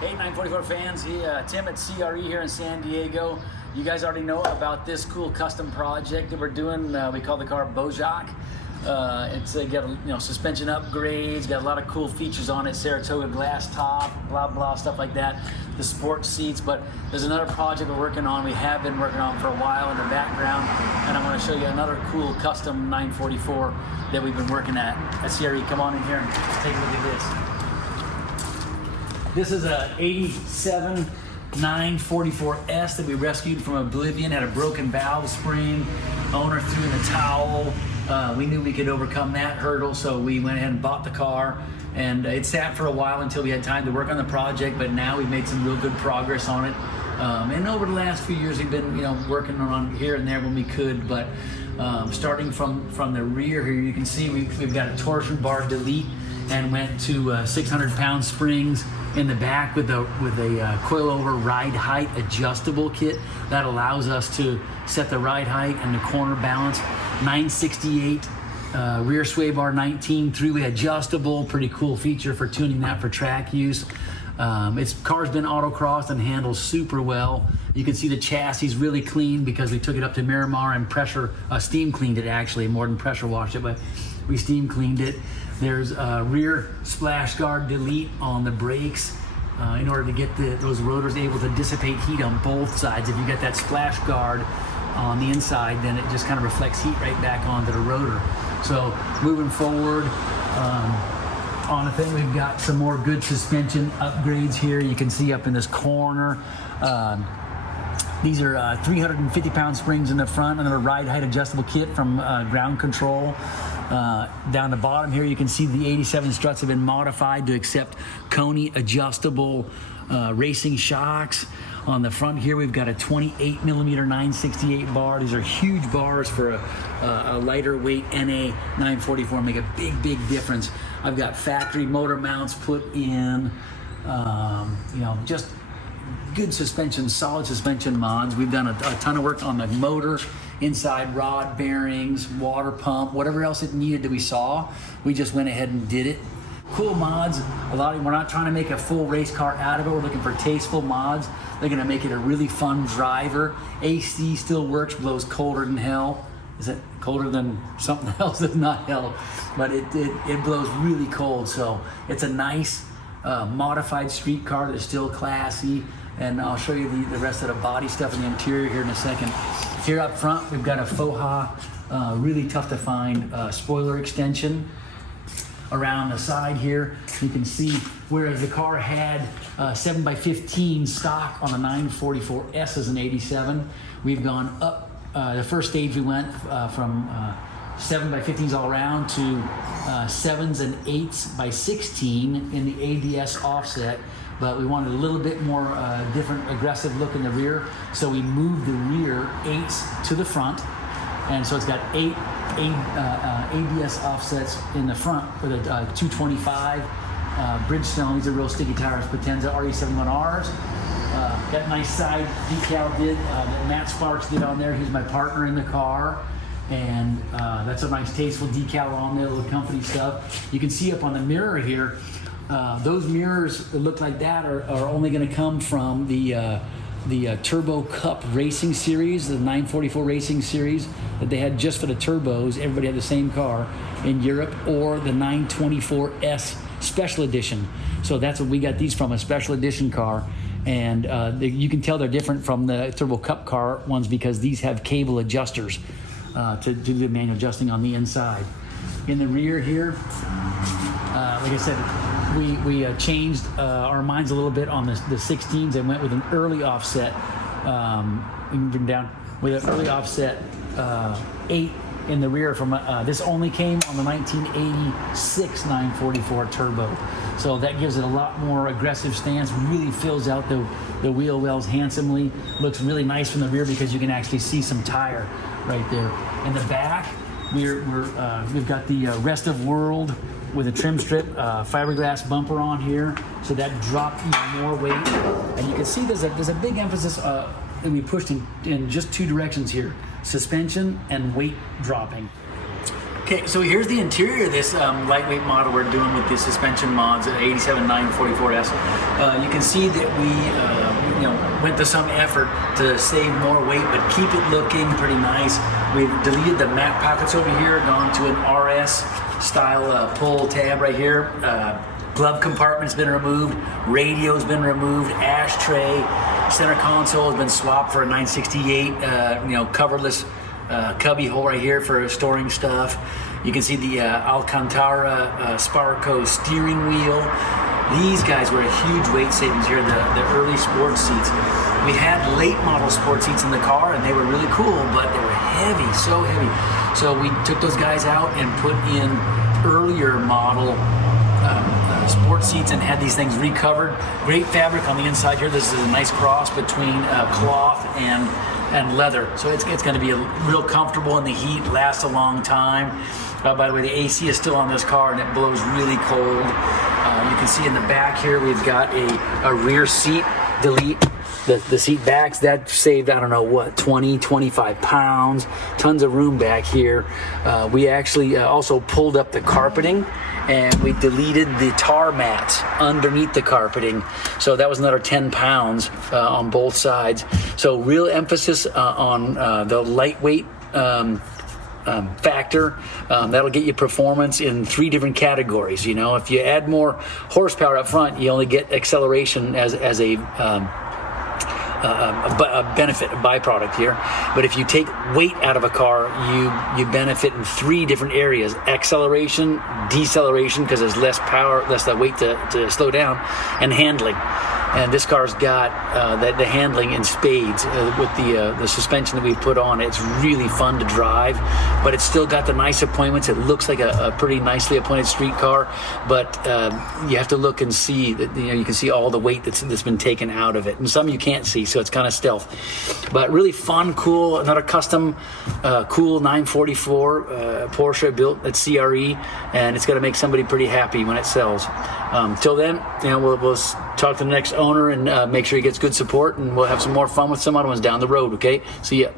Hey 944 fans, Tim at CRE here in San Diego. You guys already know about this cool custom project that we're doing. We call the car Bojack. It's got suspension upgrades, got a lot of cool features on it, Saratoga glass top, blah blah, stuff like that. The sports seats, but there's another project we're working on. We have been working on for a while in the background, and I want to show you another cool custom 944 that we've been working at CRE. Come on in here and take a look at this. This is a 87 944S that we rescued from oblivion. Had a broken valve spring. Owner threw in the towel. We knew we could overcome that hurdle, so we went ahead and bought the car. And it sat for a while until we had time to work on the project, but now we've made some real good progress on it. And over the last few years, we've been working on here and there when we could, but starting from the rear here, you can see we've got a torsion bar delete and went to 600-pound springs in the back with a coilover ride height adjustable kit that allows us to set the ride height and the corner balance. 968 rear sway bar 19 three-way adjustable, pretty cool feature for tuning that for track use. Its car's been autocrossed and handles super well. You can see the chassis really clean because we took it up to Miramar and steam cleaned it, actually, more than pressure washed it, but we steam cleaned it. There's a rear splash guard delete on the brakes in order to get those rotors able to dissipate heat on both sides. If you get that splash guard on the inside, then it just kind of reflects heat right back onto the rotor. So moving forward, on the thing, we've got some more good suspension upgrades here. You can see up in this corner. These are 350-pound springs in the front, another ride height adjustable kit from Ground Control. Down the bottom here, you can see the 87 struts have been modified to accept Coney adjustable racing shocks. On the front here, we've got a 28 millimeter 968 bar. These are huge bars for a lighter weight NA 944, make a big difference. I've got factory motor mounts put in, just good suspension, solid suspension mods. We've done a ton of work on the motor, inside rod bearings, water pump, whatever else it needed that we saw, we just went ahead and did it. Cool mods. We're not trying to make a full race car out of it. We're looking for tasteful mods. They're going to make it a really fun driver. AC still works, blows colder than hell. Is it colder than something else that's not hell? But it blows really cold. So it's a nice modified street car that's still classy. And I'll show you the rest of the body stuff in the interior here in a second. Here up front, we've got a Foha, really tough to find spoiler extension. Around the side here, you can see whereas the car had 7x15 stock on the 944S as an 87, we've gone up. The first stage we went from 7x15s all around to 7s and 8s by 16 in the ADS offset, but we wanted a little bit more different aggressive look in the rear, so we moved the rear 8s to the front, and so it's got 8 ABS offsets in the front with a 225 Bridgestone. These are real sticky tires, Potenza RE71Rs. Got a nice side decal that Matt Sparks did on there. He's my partner in the car. And that's a nice tasteful decal on there, little company stuff. You can see up on the mirror here, those mirrors that look like that are only going to come from the Turbo Cup Racing Series, the 944 Racing Series that they had just for the turbos. Everybody had the same car in Europe, or the 924S Special Edition. So that's what we got these from, a Special Edition car. And you can tell they're different from the Turbo Cup car ones because these have cable adjusters to do the manual adjusting on the inside. In the rear here, like I said, we changed our minds a little bit on the 16s and went with an early offset. We can bring down with an early offset 8 in the rear. From this only came on the 1986 944 Turbo, so that gives it a lot more aggressive stance. Really fills out the wheel wells handsomely. Looks really nice from the rear because you can actually see some tire right there. In the back, we've got the Rest of World with a trim strip fiberglass bumper on here, so that dropped even more weight. And you can see there's a big emphasis that we pushed in just two directions here: suspension and weight dropping. Okay, so here's the interior of this lightweight model we're doing with the suspension mods at 87-944S. You can see that we went to some effort to save more weight, but keep it looking pretty nice. We've deleted the map pockets over here, gone to an RS style pull tab right here. Glove compartment's been removed, radio's been removed, ashtray, center console has been swapped for a 968, coverless cubby hole right here for storing stuff. You can see the Alcantara Sparco steering wheel. These guys were a huge weight savings here, the early sports seats. We had late model sports seats in the car and they were really cool, but they were heavy, so heavy. So we took those guys out and put in earlier model sports seats and had these things recovered. Great fabric on the inside here. This is a nice cross between cloth and leather. So it's going to be real comfortable in the heat, lasts a long time. By the way, the AC is still on this car and it blows really cold. You can see in the back here we've got a rear seat. Delete the seat backs. That saved, I don't know what, 20, 25 pounds. Tons of room back here. We actually also pulled up the carpeting and we deleted the tar mats underneath the carpeting. So that was another 10 pounds on both sides. So real emphasis on the lightweight factor. That'll get you performance in 3 different categories. If you add more horsepower up front, you only get acceleration as a benefit, a byproduct here. But if you take weight out of a car, you benefit in 3 different areas: acceleration, deceleration, because there's less power, less weight to slow down, and handling. And this car's got the handling in spades with the suspension that we've put on. It's really fun to drive, but it's still got the nice appointments. It looks like a pretty nicely appointed street car, but you have to look and see that you can see all the weight that's been taken out of it, and some you can't see, so it's kind of stealth. But really fun, cool. Another custom, cool 944 Porsche built at CRE, and it's going to make somebody pretty happy when it sells. Till then, we'll talk to the next owner and make sure he gets good support, and we'll have some more fun with some other ones down the road. Okay, see ya.